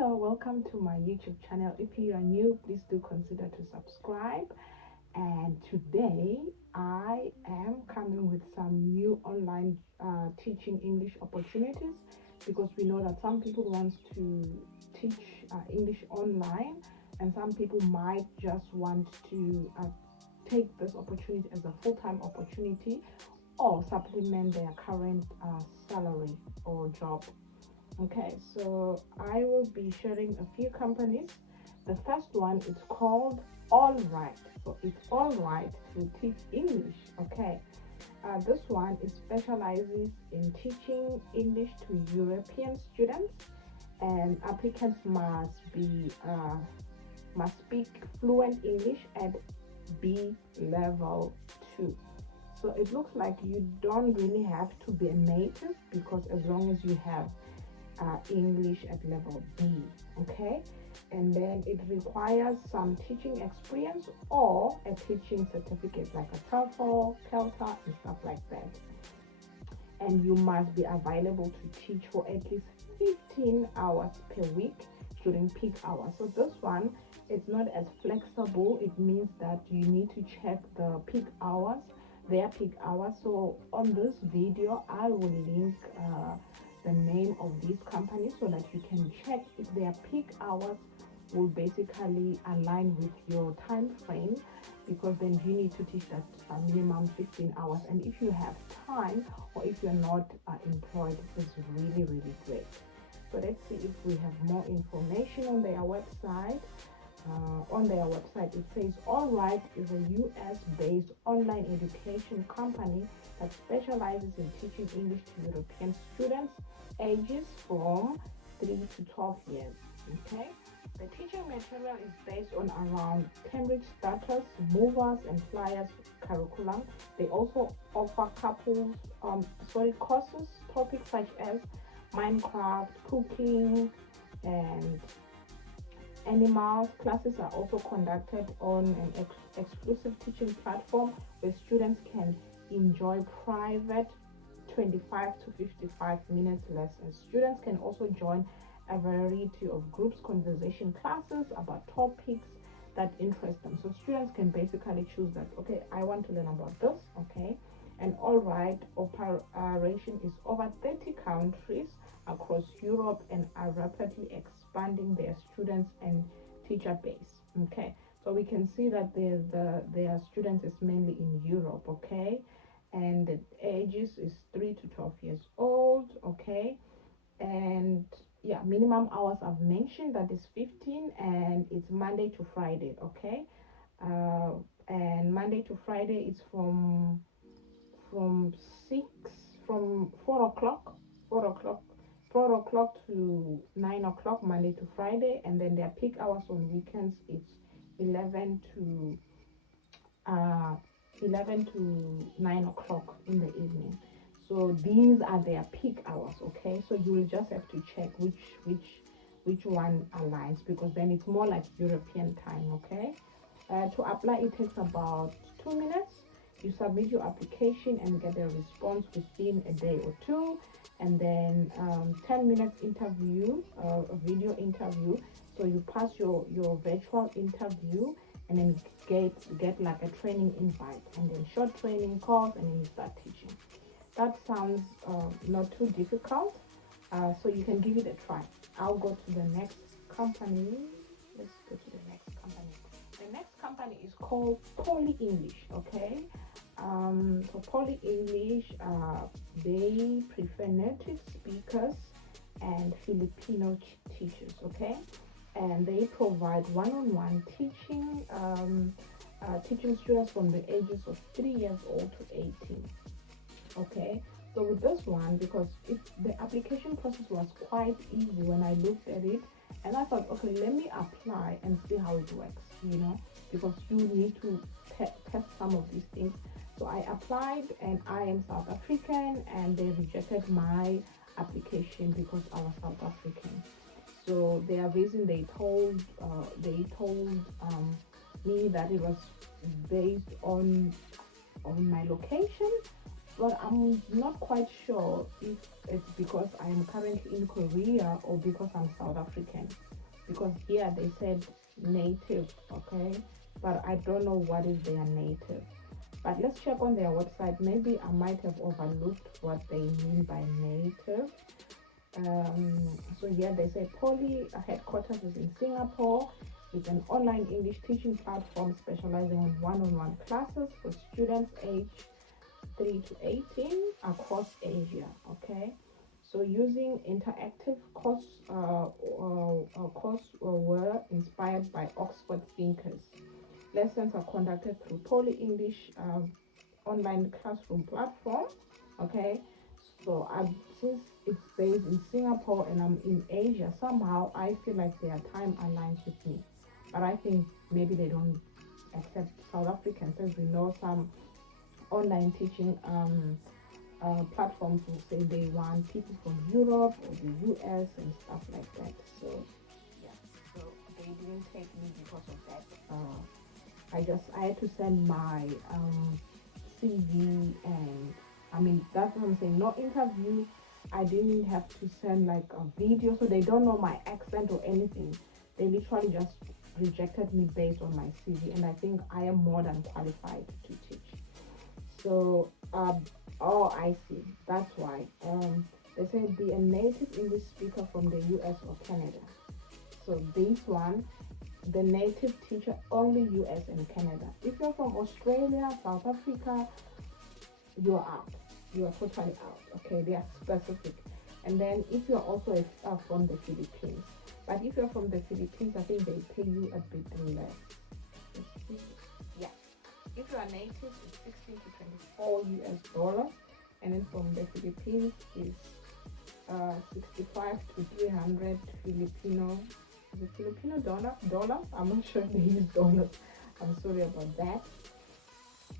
Hello, welcome to my YouTube channel. If you are new, please do consider to subscribe. And today I am coming with some new online teaching English opportunities, because we know that some people want to teach English online, and some people might just want to take this opportunity as a full-time opportunity or supplement their current salary or job. Okay, so I will be sharing a few companies. The first one is called All Right. So it's all right to teach English. Okay, this one is specializes in teaching English to European students, and applicants must speak fluent English at B level 2. So it looks like you don't really have to be a native, because as long as you have English at level B, okay, and then it requires some teaching experience or a teaching certificate like a TOEFL, CELTA, and stuff like that. And you must be available to teach for at least 15 hours per week during peak hours. So this one, it's not as flexible. It means that you need to check the peak hours, their peak hours. So on this video, I will link the name of these companies so that you can check if their peak hours will basically align with your time frame, because then you need to teach that minimum 15 hours. And if you have time, or if you're not employed, it's really great. So let's see if we have more information on their website. On their website, it says All Right is a US-based online education company that specializes in teaching English to European students ages from 3 to 12 years. Okay, the teaching material is based on around Cambridge Starters, Movers, and Flyers curriculum. They also offer courses, topics such as Minecraft, cooking, and animals. Classes are also conducted on an exclusive teaching platform where students can enjoy private 25 to 55 minutes lessons. Students can also join a variety of groups conversation classes about topics that interest them. So students can basically choose that, okay, I want to learn about this, okay. And All Right operation is over 30 countries across Europe and are rapidly expanding their students and teacher base. Okay, so we can see that their students is mainly in Europe, okay, and the ages is 3 to 12 years old, okay. And yeah, minimum hours I've mentioned, that is 15, and it's Monday to Friday, okay. And Monday to Friday is from 4 o'clock 4 o'clock to 9 o'clock Monday to Friday. And then their peak hours on weekends, it's 11 to 9 o'clock in the evening. So these are their peak hours, okay. So you will just have to check which one aligns, because then it's more like European time, okay. To apply, it takes about 2 minutes. You submit your application and get a response within a day or two, and then 10 minutes interview, a video interview. So you pass your virtual interview, and then get like a training invite, and then short training course, and then you start teaching. That sounds not too difficult, so you can give it a try. I'll go to the next company. Let's go to the next company. The next company is called Poly English, okay. So Poly English, they prefer native speakers and Filipino teachers, okay, and they provide one-on-one teaching, teaching students from the ages of 3 years old to 18. Okay, so with this one, because the application process was quite easy when I looked at it, and I thought, okay, let me apply and see how it works, because you need to test some of these things. So I applied, and I am South African, and they rejected my application because I was South African. So their reason, they told me that it was based on my location. but I'm not quite sure if it's because I am currently in Korea or because I'm South African. Because here they said native, okay, but I don't know what is their native. But let's check on their website. Maybe I might have overlooked what they mean by native. So here they say Poly headquarters is in Singapore. It's an online English teaching platform specializing in one-on-one classes for students aged 3 to 18 across Asia. Okay, so using interactive course were inspired by Oxford thinkers. Lessons are conducted through Poly English online classroom platform. Okay, so since it's based in Singapore and I'm in Asia, somehow I feel like their time aligns with me. But I think maybe they don't accept South Africans, as we know some online teaching platforms will say they want people from Europe or the US and stuff like that. So yeah, so they didn't take me because of that. I had to send my CV, and I mean that's what I'm saying. No interview. I didn't have to send like a video, so they don't know my accent or anything. They literally just rejected me based on my CV, and I think I am more than qualified to teach. So oh, I see. That's why. They said be a native English speaker from the US or Canada. So this one, the native teacher only US and Canada. If you're from Australia, South Africa, you're out. You are totally out. Okay, they are specific. And then if you're also from the Philippines, but if you're from the Philippines, I think they pay you a bit less. Yeah. If you are native, it's 16 to 24 US dollars, and then from the Philippines is 65 to 300 Filipino. Is it Filipino dollars? I'm not sure if they use dollars. I'm sorry about that.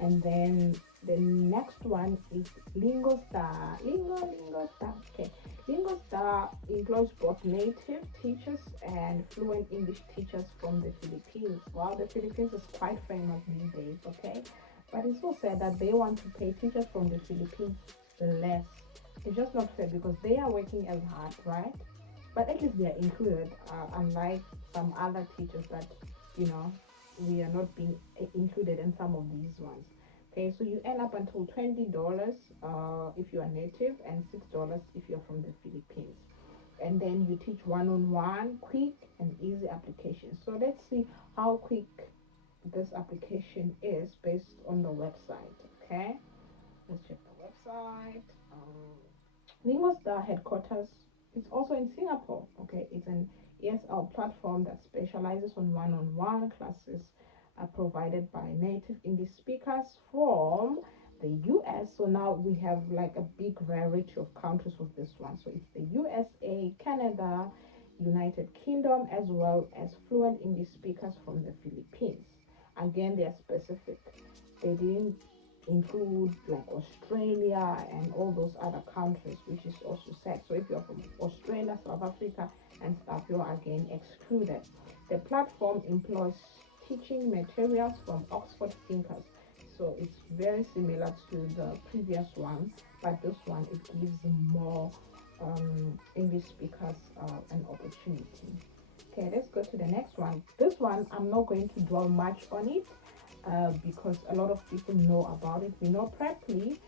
And then the next one is LingoStar. LingoStar. Okay. LingoStar employs both native teachers and fluent English teachers from the Philippines. Wow, the Philippines is quite famous these days, okay? But it's so sad that they want to pay teachers from the Philippines less. It's just not fair because they are working as hard, right? But at least they are included, unlike some other teachers that, we are not being included in some of these ones. Okay, so you earn up until $20 if you are native and $6 if you're from the Philippines. And then you teach one-on-one, quick and easy application. So let's see how quick this application is based on the website. Okay, let's check the website. LingoStar headquarters is also in Singapore. Okay, it's an ESL platform that specializes on one-on-one classes provided by native English speakers from the US. So now we have like a big variety of countries with this one. So it's the USA, Canada, United Kingdom, as well as fluent English speakers from the Philippines. Again, they are specific. They didn't include like Australia and all those other countries, which is also sad. So if you're from Australia, South Africa and stuff, you're again excluded. The platform employs teaching materials from Oxford thinkers. So it's very similar to the previous one, but this one, it gives more English speakers an opportunity. Okay, let's go to the next one. This one, I'm not going to dwell much on it because a lot of people know about it. We know Preply.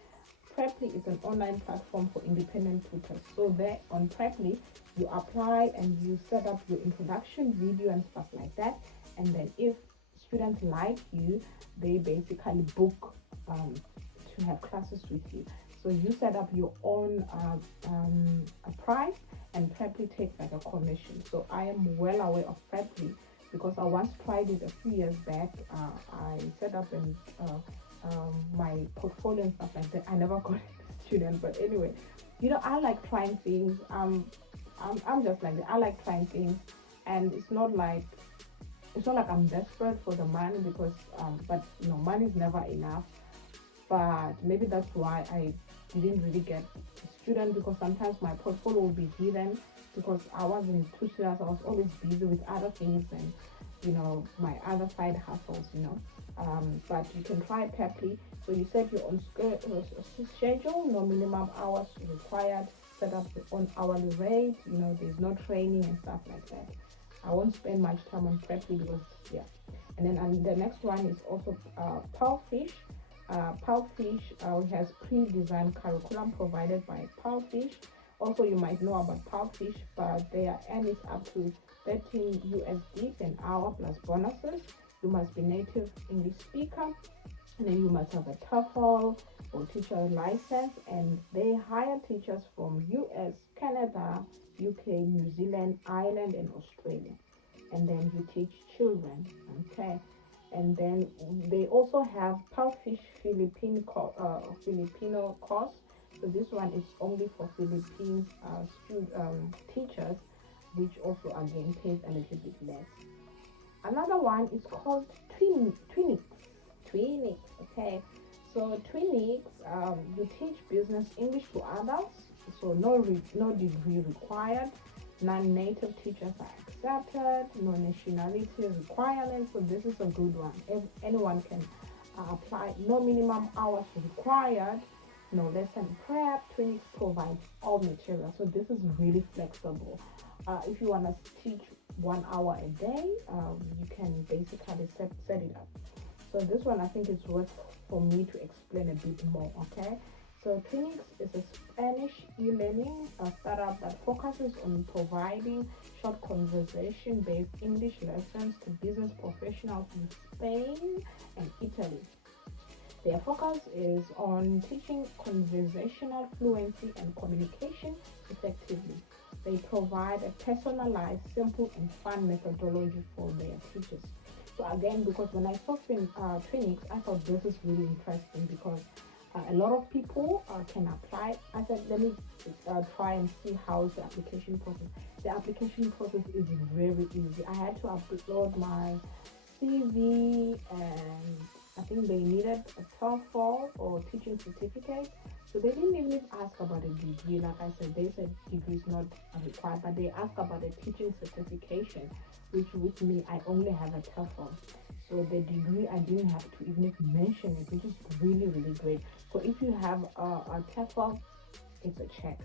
Preply is an online platform for independent tutors. So there on Preply, you apply and you set up your introduction video and stuff like that. And then if students like you, they basically book to have classes with you. So you set up your own a price, and Preply takes like a commission. So I am well aware of Preply because I once tried it a few years back. I set up my portfolio and stuff like that. I never got a student, but anyway, I like trying things. I'm just like that. I like trying things, and it's not like I'm desperate for the money because but money is never enough. But maybe that's why I didn't really get a student, because sometimes my portfolio will be hidden because I wasn't too serious. I was always busy with other things and my other side hustles. but you can try Peply. So you set your own schedule, no minimum hours required, set up your own hourly rate, there's no training and stuff like that. I won't spend much time on Peply because, yeah. And then the next one is also Palfish. Palfish has pre-designed curriculum provided by Palfish. Also, you might know about Palfish, but their earn is up to 13 USD an hour plus bonuses. You must be native English speaker, and then you must have a TOEFL or teacher license, and they hire teachers from US, Canada, UK, New Zealand, Ireland, and Australia. And then you teach children, okay? And then they also have Palfish Filipino course. So this one is only for Philippines teachers, which also again pays a little bit less. Another one is called Twinix, okay? So Twinix, you teach business English to adults, so no degree required. Non-native teachers are accepted, no nationality requirements, so this is a good one. Anyone can apply. No minimum hours required, no lesson prep. Twinix provides all material, so this is really flexible. If you want to teach 1 hour a day, you can basically set it up. So this one I think it's worth for me to explain a bit more, okay? So Twinix is a Spanish e-learning startup that focuses on providing short conversation-based English lessons to business professionals in Spain and Italy. Their focus is on teaching conversational fluency and communication effectively. They provide a personalized, simple, and fun methodology for their teachers. So again, because when I saw Twinix, I thought this is really interesting because a lot of people can apply. I said, let me try and see how the application process. The application process is very easy. I had to upload my CV, and I think they needed a TOEFL or teaching certificate. So they didn't even ask about a degree. Like I said, they said degree is not required, but they asked about a teaching certification, which with me, I only have a TOEFL. So the degree, I didn't have to even mention it, which is really, really great. So if you have a TOEFL, it's a check.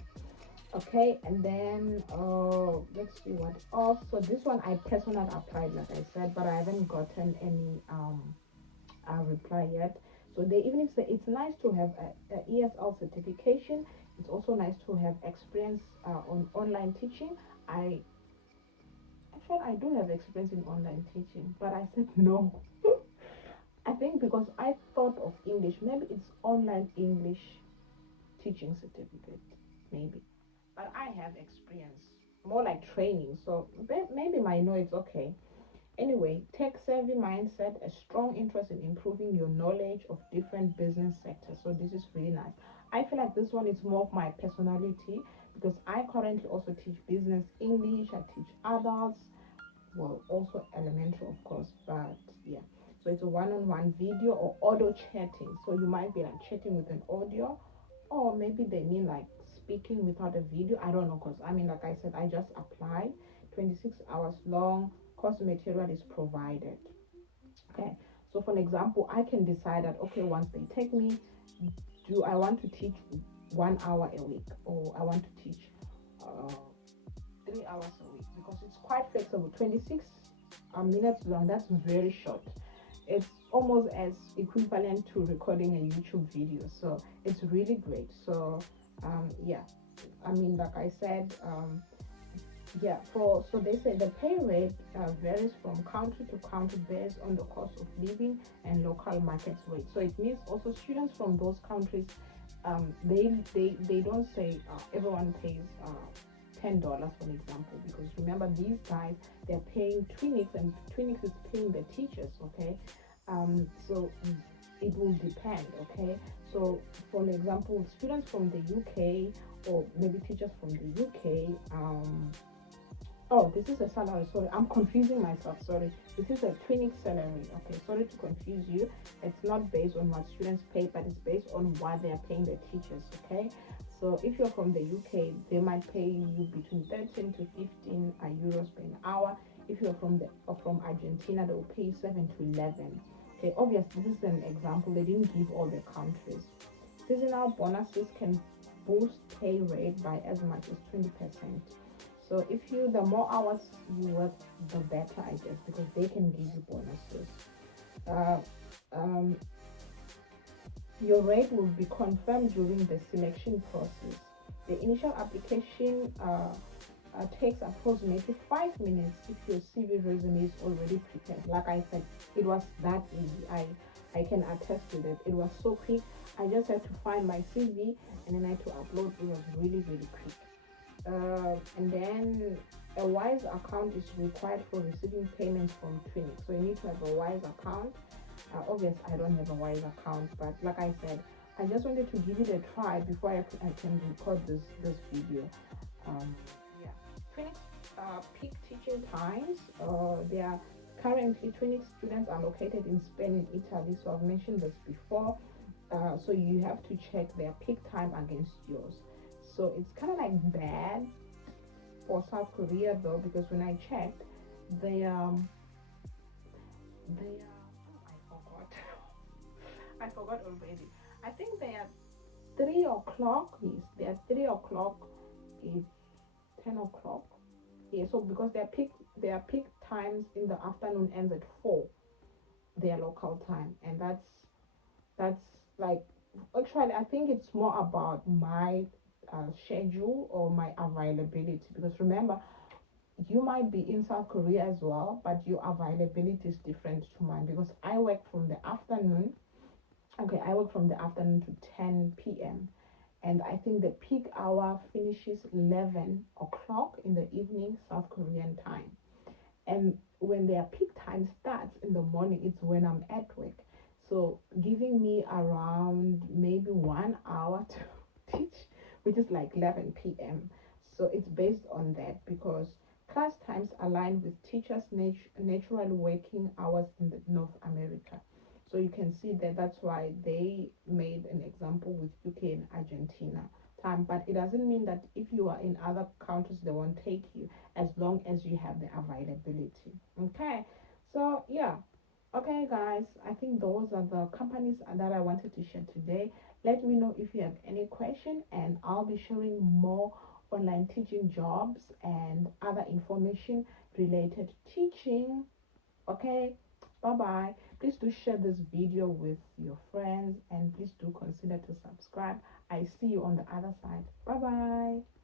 Okay, and then let's see what else. So this one I personally applied, like I said, but I haven't gotten any reply yet. So they even say it's nice to have a ESL certification. It's also nice to have experience on online teaching. I do have experience in online teaching, but I said no. I think because I thought of English, maybe it's online English teaching certificate, maybe. But I have experience, more like training, so maybe my no, it's okay. Anyway, tech savvy mindset, a strong interest in improving your knowledge of different business sectors. So this is really nice. I feel like this one is more of my personality because I currently also teach business English. I teach adults, well, also elementary, of course, but yeah. So it's a one-on-one video or audio chatting. So you might be like chatting with an audio, or maybe they mean like speaking without a video. I don't know, because I mean, like I said, I just applied. 26 hours long. Course material is provided. Okay, so for an example, I can decide that okay, once they take me, do I want to teach 1 hour a week, or I want to teach 3 hours a week, because it's quite flexible. 26 minutes long, that's very short. It's almost as equivalent to recording a YouTube video, so it's really great. So yeah, I mean, like I said, yeah, so they say the pay rate varies from country to country based on the cost of living and local market rate. So it means also students from those countries, they don't say everyone pays $10, for example, because remember, these guys, they're paying Twinix, and Twinix is paying the teachers. Okay, so it will depend. Okay, so for example, students from the UK, or maybe teachers from the UK, oh, this is a salary. Sorry, I'm confusing myself. Sorry, this is a Twinix salary. Okay, sorry to confuse you. It's not based on what students pay, but it's based on what they're paying the teachers. Okay, so if you're from the UK, they might pay you between 13 to 15 euros per hour. If you're from Argentina, they will pay you 7 to 11. Okay, obviously this is an example, they didn't give all the countries. Seasonal bonuses can boost pay rate by as much as 20%. So if you, the more hours you work, the better, I guess, because they can give you bonuses. uh, um, your rate will be confirmed during the selection process. The initial application takes approximately 5 minutes if your CV resume is already prepared. Like I said, it was that easy. I can attest to that. It was so quick. I just had to find my CV and then I had to upload. It was really quick. And then a Wise account is required for receiving payments from Twinix. So you need to have a Wise account. Obviously, I don't have a Wise account, but like I said, I just wanted to give it a try before I can record this video. Yeah, Twinix peak teaching times. They are currently Twinix students are located in Spain and Italy. So I've mentioned this before. So you have to check their peak time against yours. So it's kind of like bad for South Korea though, because when I checked, they I forgot. I forgot already. I think they are 3 o'clock. Yes, they are 3 o'clock. Is 10 o'clock. Yeah. So because their peak times in the afternoon ends at 4, their local time, and that's like, actually I think it's more about my schedule or my availability, because remember, you might be in South Korea as well, but your availability is different to mine, because I work from the afternoon. Okay, I work from the afternoon to 10 p.m. and I think the peak hour finishes 11 o'clock in the evening South Korean time. And when their peak time starts in the morning, it's when I'm at work. So giving me around maybe 1 hour to teach, which is like 11 p.m. So it's based on that, because class times align with teachers' natural working hours in the North America. So you can see that that's why they made an example with UK and Argentina time. But it doesn't mean that if you are in other countries, they won't take you, as long as you have the availability. Okay, so yeah. Okay, guys, I think those are the companies that I wanted to share today. Let me know if you have any question, and I'll be sharing more online teaching jobs and other information related to teaching. Okay, bye bye. Please do share this video with your friends, and please do consider to subscribe. I see you on the other side. Bye bye.